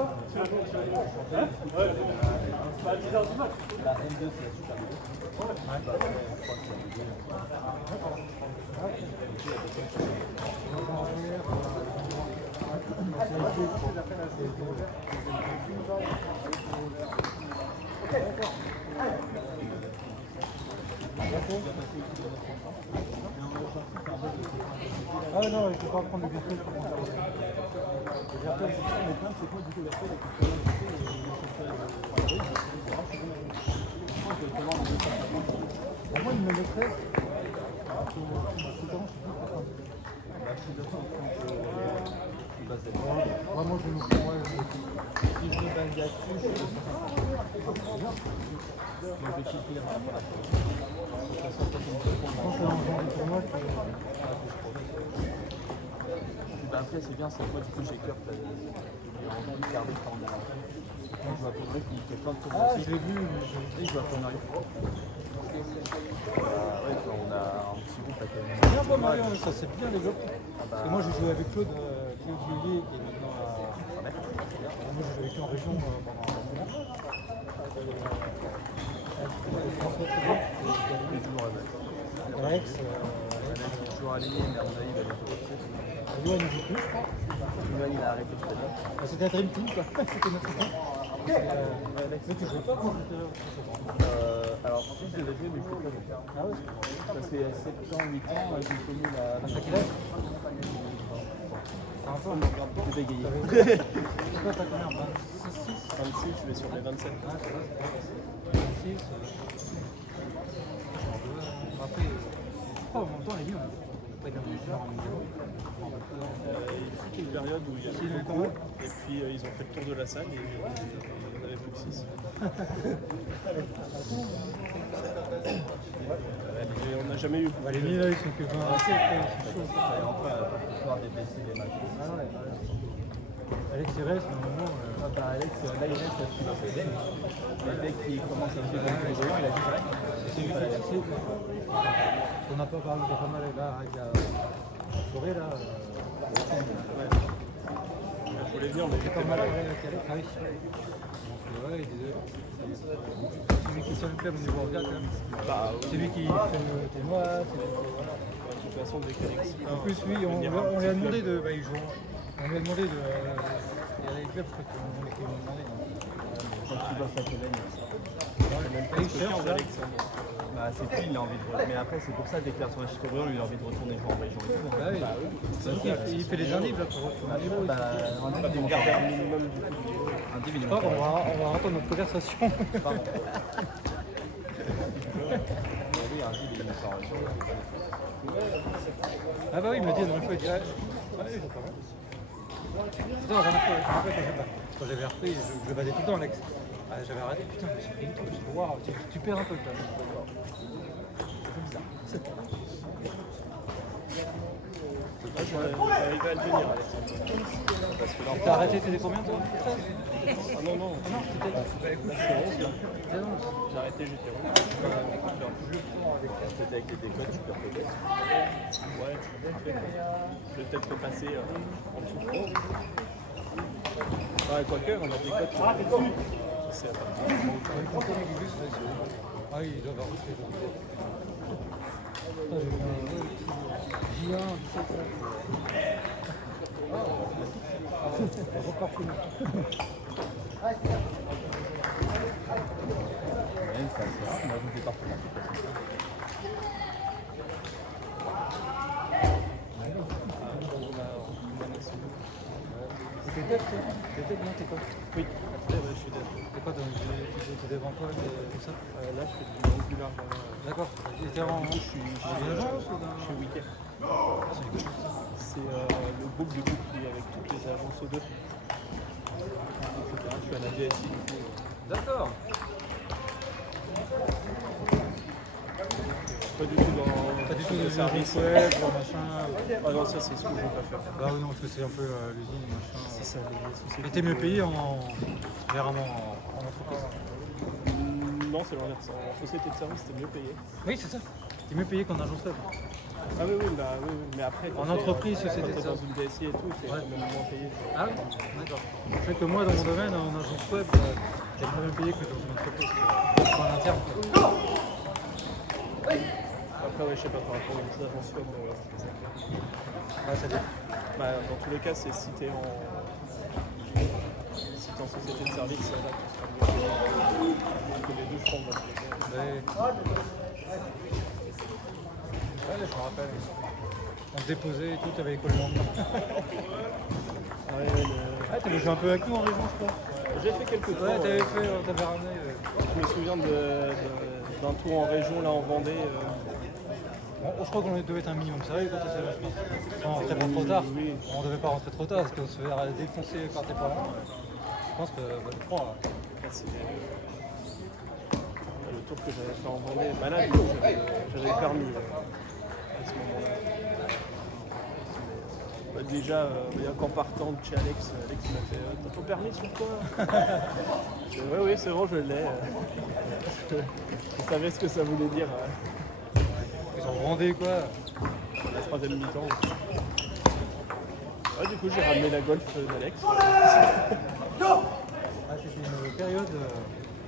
Ah non, je ne peux pas prendre le café pour monter. Le café, c'est quoi du coup la fête moi, il me mettrait. Moi, je me prends. Si je me base là-dessus, je suis après, c'est bien, c'est moi du coup j'ai cœur, j'ai envie de garder quand on a. Je vois pour vrai qu'il fait plein de tours. Ah, je l'ai vu, je vois qu'on arrive. Ouais, on a un petit groupe avec bien pas mal, ça s'est bien développé. Parce que moi j'ai joué avec Claude Villiers qui est maintenant à. Moi j'ai joué avec lui en région pendant un moment. Alex, il est toujours aligné, mais à mon avis il va bientôt retraiter. Yoann il joue plus, je crois. Yoann il a arrêté tout à l'heure. C'était un dream team quoi, c'était notre équipe. Mais tu jouais pas quand alors si je devais jouer, mais je ne peux pas jouer. Ah ouais. Parce qu'il y a 7 ans, 8 ans, j'ai connu la. T'as quel âge? C'est bégayé. Toi t'as combien? 26, je vais sur les 27. Ah, c'est vrai, 26. Après, je crois en même temps, les livres, on pas été en niveau. Il y a une période où il y avait beaucoup, et puis ils ont fait le tour de la salle et on n'avait plus que 6. On n'a jamais eu. Les livres, ils sont que 20. Et enfin, pouvoir débaisser les matchs. Alex, il reste, normalement. Alex, là il reste parce qu'il a fait des mais dès qu'il commence à se faire des il a dit c'est lui qui a versé. On n'a pas parlé de pas mal là, avec la forêt là. Il faut les venir, mais C'est pas mal avec Alex. Ah oui. Donc, ouais, c'est lui qui est sur le club au niveau orga quand même. C'est lui qui fait tes noix. de toute façon, dès qu'Alex. En plus, lui, on lui a demandé de. Bah, il joue. On lui a demandé de. Il y a les clubs, je crois qu'ils m'ont demandé. quand tu vois sa Pologne. C'est plus, il a envie de retourner. Mais après, c'est pour ça, dès qu'il a retourné chez Touré, lui, il a envie de retourner jouer en région et tout. Il fait les indives là pour retourner. Un div, il garder un minimum du coup. un div, il On va entendre notre conversation. Oui, un div, il monte en région. Ah bah oui, il me dit la dernière fois, il dit ouais, j'entends bien. Putain, la dernière fois, quand j'avais repris, je basais tout le temps Alex. Ah, j'avais arrêté, putain, mais j'ai pris une truc, waouh, tu perds un peu quand même. C'est bizarre. J'arrivais à le tenir, Alex. T'as arrêté, t'étais combien toi? Ah non, non. Ah non, t'étais. Bah écoute, Là, je suis 11 là. J'ai arrêté, j'étais 11. Peut-être avec les décodes, tu perds peut-être. Ouais, je vais peut-être repasser en dessous de 11. Ouais, quoique, on a des codes. C'est à partir de ah oui, il doit avoir refait. J1, 17 repart chez nous. Même ça, c'est rare, on a vu des partenaires. T'es dev, toi? T'es dev, non? T'es quoi? Oui, je suis dev. T'es quoi? T'es dev en quoi? Tout ça? Là, je fais du Angular. D'accord. T'es en... Je suis Weekend. C'est le groupe de Google avec toutes les agences O2. Je suis à la DSI. D'accord. Pas du tout dans le service web, machin. Ah non, ça c'est ce que je veux pas faire. Bah oui, non, parce que c'est un peu l'usine, machin. C'est ça, les sociétés. Mais t'es mieux payé généralement en entreprise. Non, c'est l'inverse. En société de service, t'es mieux payé. Oui, c'est ça. T'es mieux payé qu'en agence web. Ah oui, oui, bah, oui, oui. Mais après, En entreprise, société quand de t'es dans une DSI et tout, c'est Ouais. quand même moins payé. Ah oui, d'accord. Je sais que moi, dans mon domaine, en agence web, t'es pas même payé que dans une entreprise. Pas en interne. Quoi. Après, ouais, je sais pas par rapport aux agences web. Ouais, ça dit. Bah, dans tous les cas, c'est si t'es en société de service, là, tu seras mieux payé que les deux francs. Ouais, je me rappelle. On se déposait et tout, t'avais l'école le lendemain. Ah, t'avais joué un peu avec nous en région, je crois. J'ai fait quelques tours. Ouais, t'avais ramené. Je me souviens d'un tour en région, là, en Vendée. Bon, je crois qu'on devait être un minimum sérieux quand t'étais là, je pense. On rentrait pas trop tard. Oui. On devait pas rentrer trop tard parce qu'on se fait défoncer par tes parents. Je pense que je crois. Là. Le tour que j'avais fait en Vendée, bah là, du coup, j'avais le permis à ce moment-là. Bah, déjà, qu'en partant de chez Alex m'a fait t'as ton permis sur toi? Oui, c'est bon, je l'ai. Je savais ce que ça voulait dire Ils ont vendé quoi. la troisième mi-temps. Ouais, du coup, j'ai ramené la Golf d'Alex. Ah, c'était une période.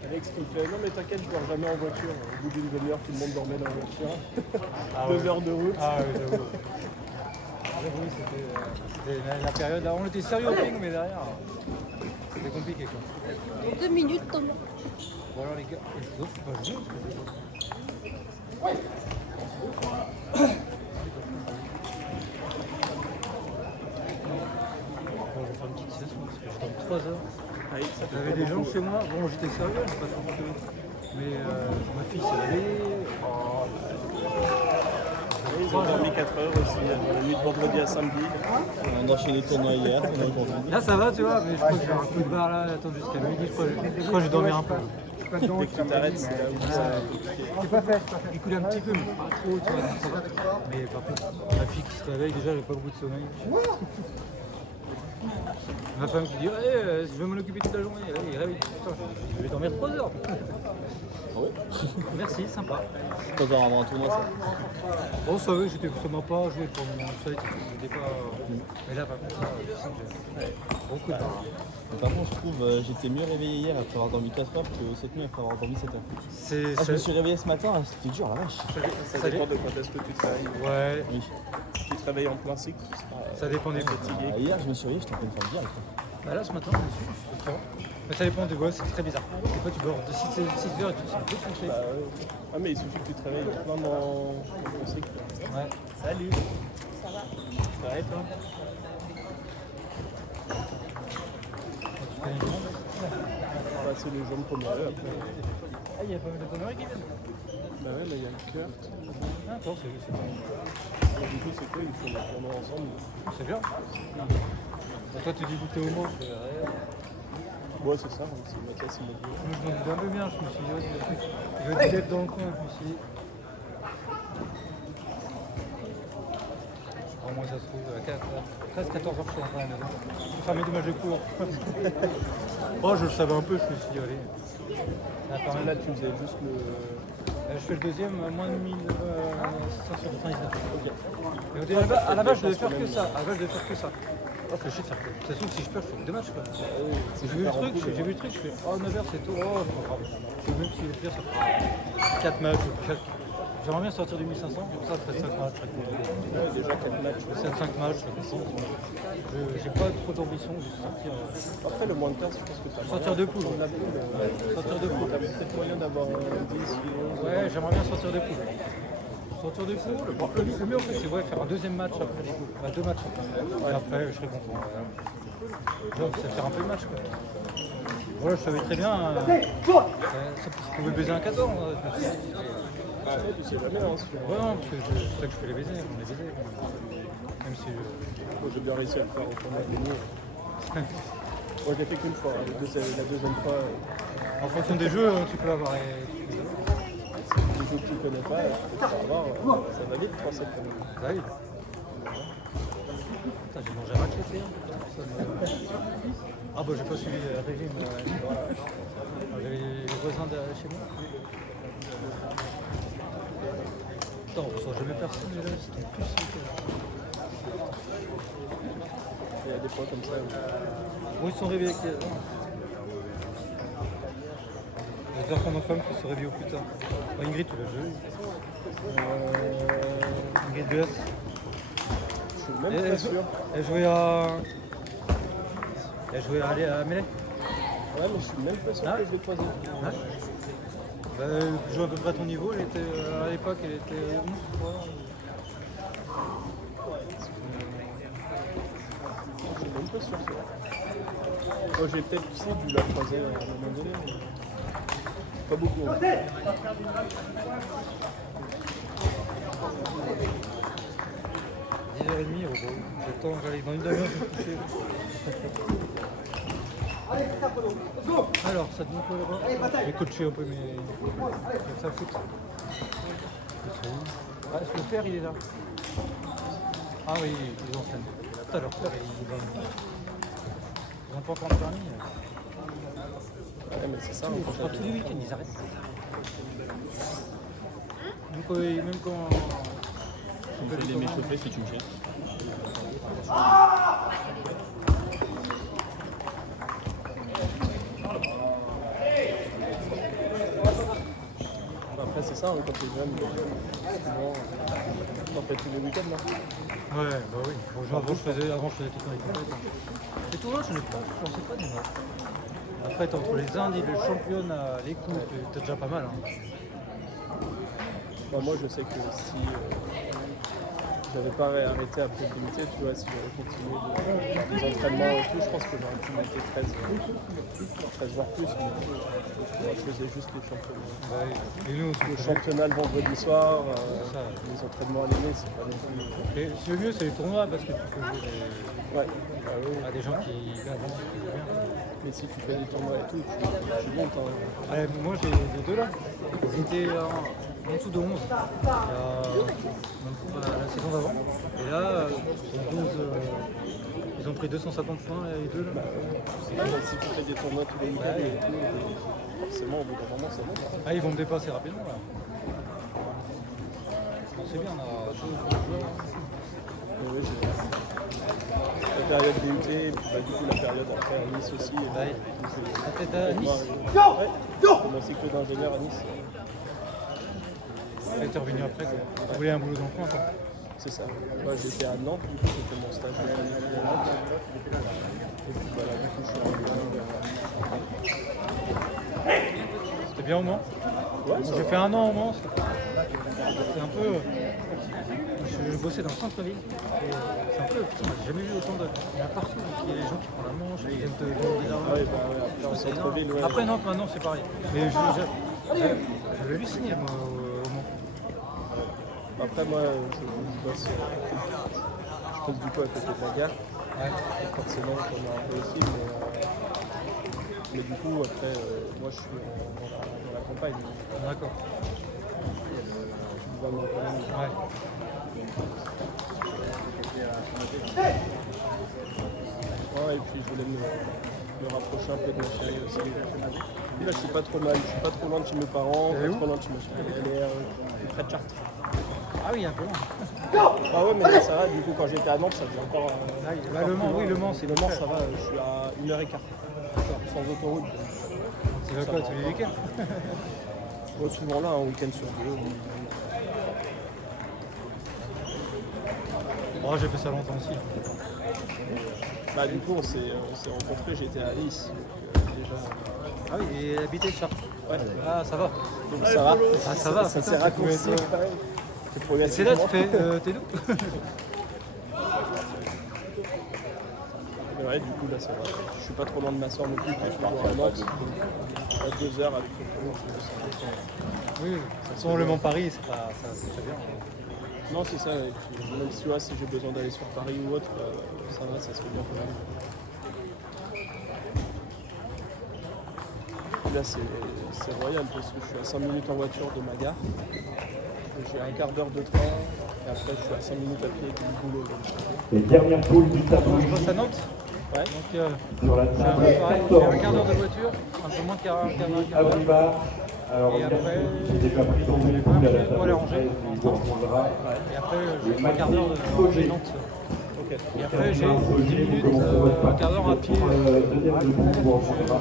Alex qui me fait non, mais t'inquiète, je dors jamais en voiture. Au bout d'une demi-heure, tout le monde dormait dans la voiture. Ah, 2 ouais. heures de route. Ah oui, j'avoue. Oui, c'était la période. On était sérieux au ping, mais derrière, c'était compliqué quoi. Dans 2 minutes, Thomas. Bon alors les gars, je suis pas joué parce que Bon, je vais faire une petite sieste parce que je dors 3 heures. J'avais des gens chez moi, bon j'étais sérieux, j'ai pas trop compris. Mais ma fille s'est réveillée. Ils ont dormi 4 heures aussi, dans la nuit de vendredi à samedi. On a enchaîné les tournois hier, on a aujourd'hui. Là ça va tu vois, mais je crois que je vais avoir un coup de barre là, attends jusqu'à midi, je crois que je vais dormir un peu. Dès que tu t'arrêtes, c'est là où ça va compliqué. Il coule un petit peu, mais pas trop, tu vois, ça va. Mais par contre, ma fille qui se réveille, déjà, elle n'a pas beaucoup de sommeil. Ma femme qui dit ouais, je vais m'en occuper toute la journée. Elle réveille. Putain, je vais dormir 3 heures. Ah ouais? Merci, sympa. 3 heures avant un tournoi, ça. Bon, ça va, ça m'a pas joué pour mon site. J'étais pas. Mais là, par contre, je sens que j'ai beaucoup de barre. Mais par contre, je trouve j'étais mieux réveillé hier après avoir dormi 4 heures que cette nuit après avoir dormi 7 heures. Je me suis réveillé ce matin, c'était dur, la vache. Ça dépend de quand est-ce que tu te réveilles. Ouais, Oui. Si tu te réveilles en plein cycle, tu seras ça dépend des fatigué. Hier, je me suis réveillé, j'étais en train de faire le direct. Bah là, ce matin, je me suis dit, mais ça dépend des gosses, c'est très bizarre. Des fois, tu dors de 6 heures et tu te sens défoncé. Bah, ouais. Ah, mais il suffit que tu te réveilles plein dans ton cycle. Ouais. Salut. Ça va et toi? Tu connais du monde? Bah, c'est les hommes comme eux après. Ah, il y a pas mal de conneries qui viennent. Bah ouais, mais il y a le Kurt. Ah, attends, c'est bien. Et du coup, c'est quoi? Ils font des tournois ensemble. C'est bien. Bon, toi, tu dis goûter au mot. Ouais, c'est ça, c'est Mathias Immobilier. Je me disais un peu bien, je me suis dit, ouais, il va être dans le coin, je me suis dit. Au moins, ça se trouve, 13-14 heures, je suis rentré à la maison. Je vais faire mes dommages de cours. Oh, je le savais un peu, je me suis dit, allez. Là, tu faisais juste le. Je fais le deuxième, moins de 1599. Et à la base, je devais faire que ça. À la base, je devais faire que ça. Oh, fait chier de faire que. Ça se trouve, si je perds, je fais 2 matchs quoi. J'ai vu le truc, je fais oh 9h c'est tôt, oh c'est pas grave. Et même si je pire, ça fera 4 matchs ou 4. J'aimerais bien sortir du 1500, comme ça ferait 5 matchs. Ouais, déjà 4 matchs. 5 matchs, j'ai pas trop d'ambition de sortir. Après, le moins de 15, je pense que tu as Sortir de poule. Sortir de poule. Tu as peut-être moyen d'avoir 10, 11. Ouais, j'aimerais bien sortir de poule. Sortir de poule. Bon, le mieux en fait, c'est ouais, faire un deuxième match après les poules. 2 matchs après. Et après, je serais content. C'est faire un peu le match quoi. Voilà, je savais très bien. Ça pouvait baiser un 14. Ah ouais, tu sais jamais, hein. Ouais, non, parce que je sais que je peux les baiser. On les baiser. Même si. Moi, j'ai bien réussi à le faire au tournoi de nous. Moi, je l'ai fait qu'une fois. La deuxième fois, En fonction des jeux, tu peux avoir les. les jeux que tu connais pas, tu peux avoir. Ça va vite, 3 septembre. Ah oui. Putain, j'ai mangé un raclette hier. Ah bah j'ai pas suivi le régime. J'avais les voisins de chez moi. Putain, on reçoit jamais personne, les là, c'est ton plus. Il y a des fois comme ça. Bon, ils sont réveillés avec les... J'espère qu'on a femme qui se réveille au plus tard. Oh, Ingrid, tu l'as déjà vu Ingrid BS. Je suis même pas sûr. Elle jouait à Mêlée. Ouais, mais je suis même pas sûr que je l'ai croisée. Ah. Bah, elle joue à peu près à ton niveau, elle était, à l'époque elle était 11 je crois. Je suis même pas sûr. Oh, j'ai peut-être dû la croiser à un moment donné. Mais... pas beaucoup. Hein. 10h30, oh, bon. Le temps j'allais dans une demi-heure, je vais me coucher. Alors, ça te dit quoi là-bas? Je vais coacher un peu mes... ça foot. Ah, est-ce que le père il est là? Ah oui, ils entraînent. Tout à l'heure, père ils ont pas encore le permis. Ouais, mais c'est ça. Tous les week-ends ils arrêtent. Donc même quand... Tu me fais des m'échauffer si tu me cherches. Après c'est ça, hein, quand t'es jeune, souvent t'en fais tous les week-ends là. Ouais, bah oui. Bon, avant je faisais tout dans les compètes. Et tout là, je pensais pas des matchs. Après, t'es entre les Indes et le championnat, les coupes, t'es déjà pas mal. Hein. Bah, moi je sais que si j'avais pas arrêté après le comité, tu vois, si j'avais continué les entraînements et tout, je pense que j'aurais pu mettre 13 voire plus, mais moi je faisais juste les championnats. Ouais. Et nous, Le championnat le vendredi soir, les entraînements à l'année, c'est pas non plus. Et le mieux, c'est les tournois parce que tu peux jouer Ouais. Bah, oui. à des gens qui gagnent bien. Mais si tu fais des tournois et tout, tu montes. Hein. Ouais, moi, j'ai les deux là. Ils étaient en dessous de 11 la saison d'avant. Et là, ils ont pris 250 points les deux là. Bah, si tu fais des tournois tous les week-ends et tout, forcément au bout d'un moment c'est bon. Ah, ils vont me dépasser rapidement là. C'est bien, on a deux joueurs. Oui, la période DUT, et puis, bah, du coup la période après à Nice aussi. Ouais. T'étais à Nice? Ouais, mon cycle d'ingénieur à Nice. Et t'es revenu après quoi. Tu voulais un boulot dans le coin toi? C'est ça. Moi j'étais à Nantes, du coup c'était mon stage de année à Nantes. Et puis voilà, du coup je suis revenu C'était bien au Mans? Ouais, J'ai fait un an au Mans. C'est un peu... Je bossais dans le centre-ville. C'est un peu... Putain, j'ai jamais vu autant de... Il y en a partout. Il y a des gens qui font la manche, ils viennent te demander d'argent. Ouais, bah ouais, après en centre-ville, ouais. Après non, maintenant c'est pareil. Mais j'avais halluciné moi au Mans. Après moi, je bosse du coup à côté de la gare. Ouais. Forcément, on a un peu aussi, mais du coup, après, moi je suis dans la campagne. D'accord. Je suis vraiment quand même. Ouais. Ouais, et puis je voulais me rapprocher un peu de ma chérie aussi. Là, je suis pas trop mal, je suis pas trop loin de chez mes parents, pas trop loin de chez ma chérie. Elle est près de Chartres. Ah oui, un peu loin. Ah ouais, mais là, ça va, du coup, quand j'étais à Nantes, ça faisait encore. Bah, le Mans, oui, le Mans, c'est Le Mans, ça va, je suis à 1h15. Sans autoroute. C'est là quoi, tous les week-ends? Ouais, souvent là, un week-end sur deux. Oh, j'ai fait ça longtemps aussi. Bah, du coup, on s'est rencontrés, j'étais à Nice. Déjà. Ah oui, et habiter Chartres. Ouais. Ah, ça va. Donc ça va. Ah, ça va. Ça s'est raccourci quand même. C'est là, tu fais. T'es d'où? Ouais, du coup, là, ça va. Je suis pas trop loin de ma soeur non plus, qui est toujours à Nantes. À 2 heures avec le tour. Oui, de toute façon, le Mans-Paris, c'est très bien. Non, c'est ça. Et puis, même si, si j'ai besoin d'aller sur Paris ou autre, ça va, ça se fait bien quand même. Et là, c'est royal parce que je suis à 5 minutes en voiture de ma gare. J'ai un quart d'heure de train. Et après, je suis à 5 minutes à pied du boulot. Les dernières poules du tableau. Je bosse à Nantes. Ouais. Donc, Sur la j'ai un table peu pareil, j'ai un quart d'heure de voiture, un peu moins de 40 Abriva, Alors, Et après, j'étais pas pris dans j'ai le quand coup même à la fait pour aller table. ranger. Il vous rejoindra. Et après, j'ai 3 quarts d'heure de ranger Nantes. Et après, j'ai 10 minutes, un quart d'heure à pied. Je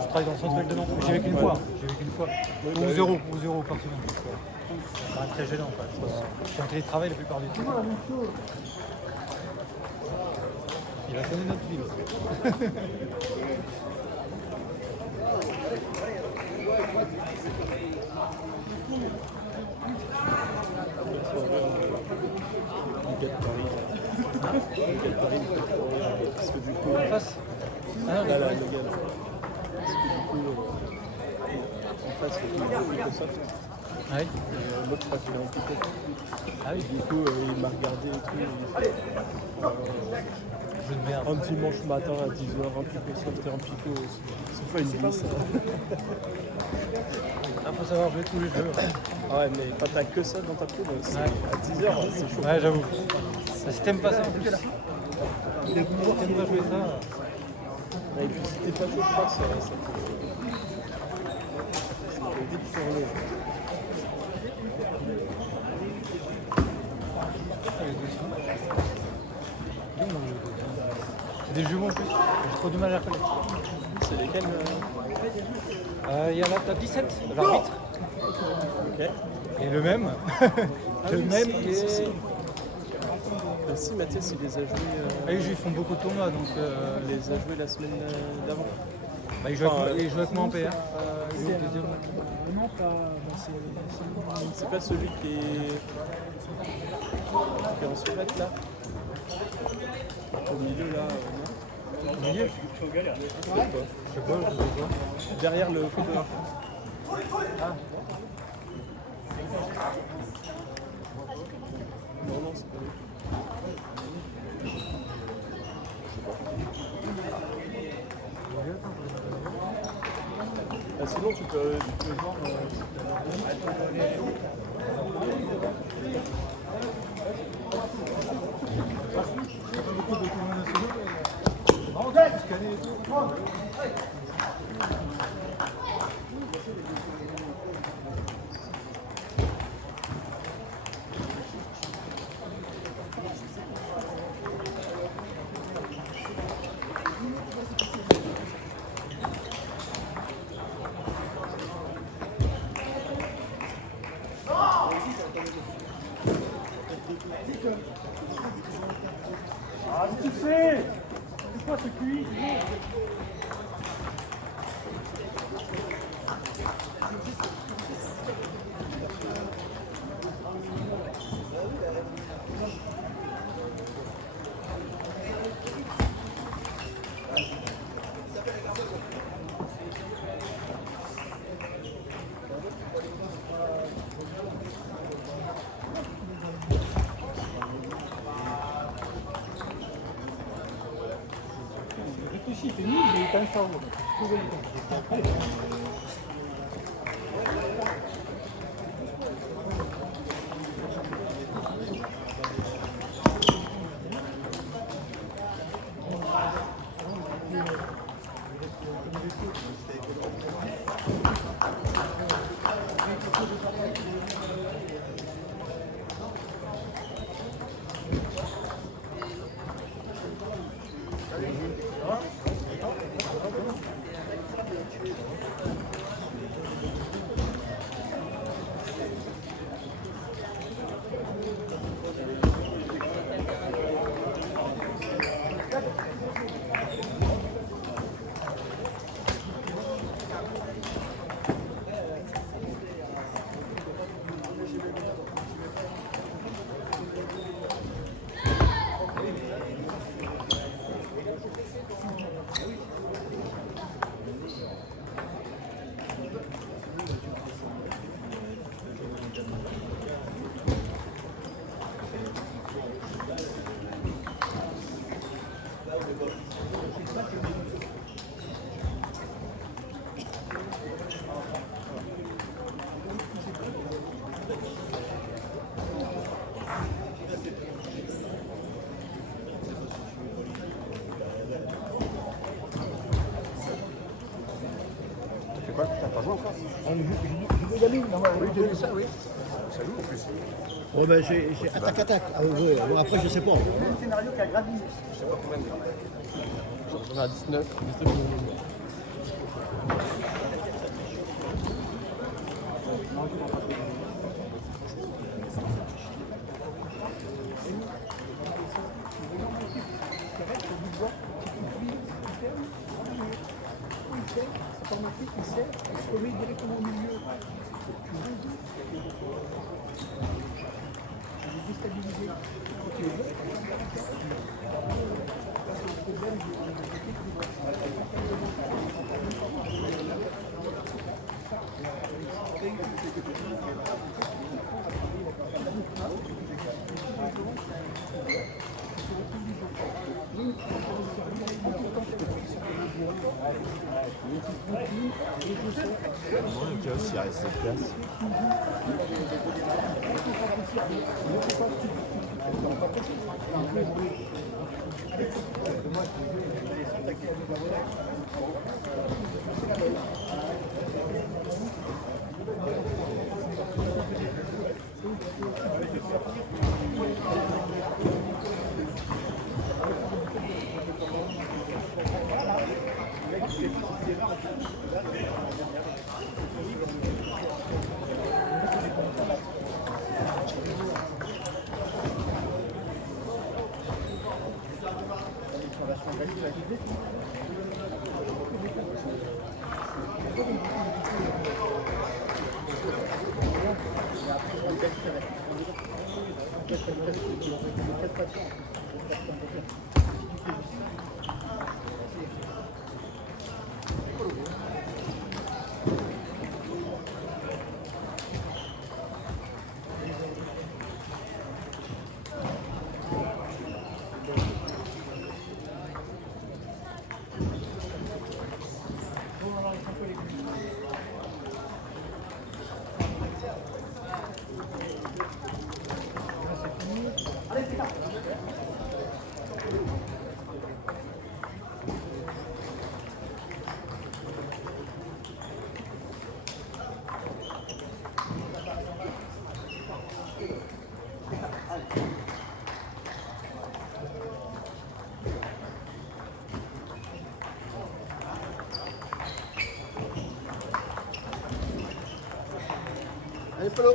travaille dans le centre-ville de Nantes. J'y vais qu'une fois. J'y vais qu'une fois. 11 euros par semaine. Ça paraît très gênant. Je suis en télétravail la plupart du temps. Il va sonner notre ville. Parce que du coup, En face. Ah non, là, le gars là. Parce que du coup, en face, il y a Microsoft. Ah oui. Et l'autre, je crois qu'il est en pico. Ah oui. Du coup, il m'a regardé et tout. Il fait, Jeu de merde. un dimanche matin à 10h, un Microsoft et un pico. C'est pas une vie, ça. Ah, faut savoir jouer tous les jeux. Ah ouais, mais quand t'as que ça dans ta poule, Ouais. à 10h, c'est chaud. Ouais, j'avoue. Si t'aimes pas ça en plus, si t'aimes pas jouer ça. Et puis si t'es pas chaud, je pense, ça peut vite tourner. C'est des jeux bons en plus. J'ai trop du mal à les reconnaître. C'est lesquels Il y a la 17, l'arbitre. Ok. Et le même. Le même qui est. Si Mathias il les a joués, Ah, ils font beaucoup de tournois donc. il les a joués la semaine d'avant. Bah, il joue avec moi en PR. C'est pas celui qui est en surette là. Au milieu là, non. Au milieu. Je sais pas. Je sais pas. Derrière le footballeur. Ah. Non, c'est pas lui. Ah, sinon tu peux voir. Il fait nul, mais il est quand même fort. pas joué encore. Je veux gagner, non, Oui, j'ai vu ça, oui. Ça joue en plus. Oh, ben j'ai attaque. Ah, ouais, bon, après, je sais pas. Je sais pas combien de temps. J'en ai à 19. Il sait, il se remet directement au milieu. Il est déstabilisé. Le chaos, il reste cette place. Allez, Polo.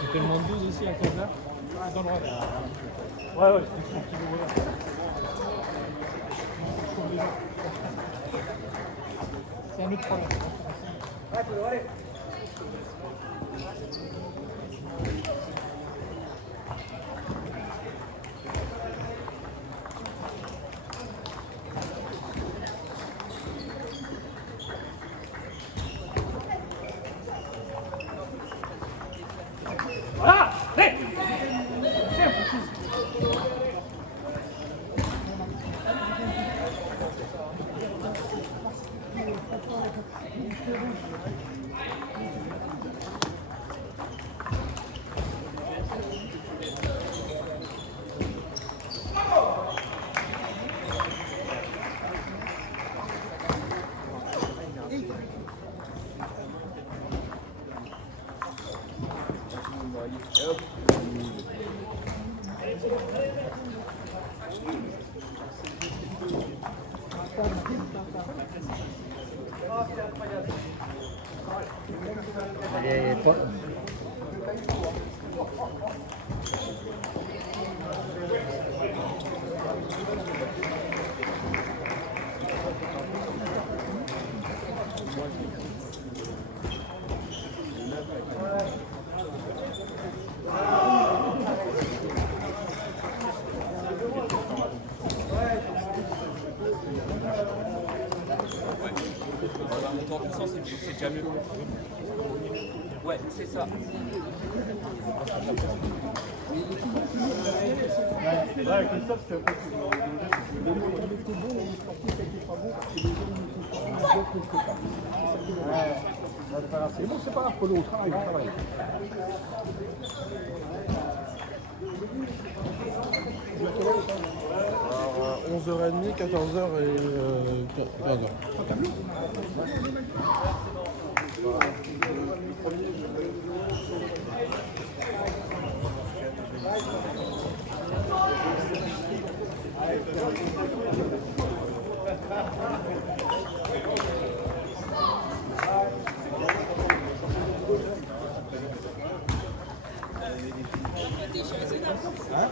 Tu fais le monde 12 ici à 15h? Dans le droit. Ouais, c'est ce qu'il veut. C'est un autre problème. En puissance, c'est déjà mieux. Ouais, c'est ça. Ouais, Christophe, c'est un peu plus. C'est bon, c'est pas grave, Polo, on travaille, on travaille. Alors, 11h30, 14h et 15h. Hein?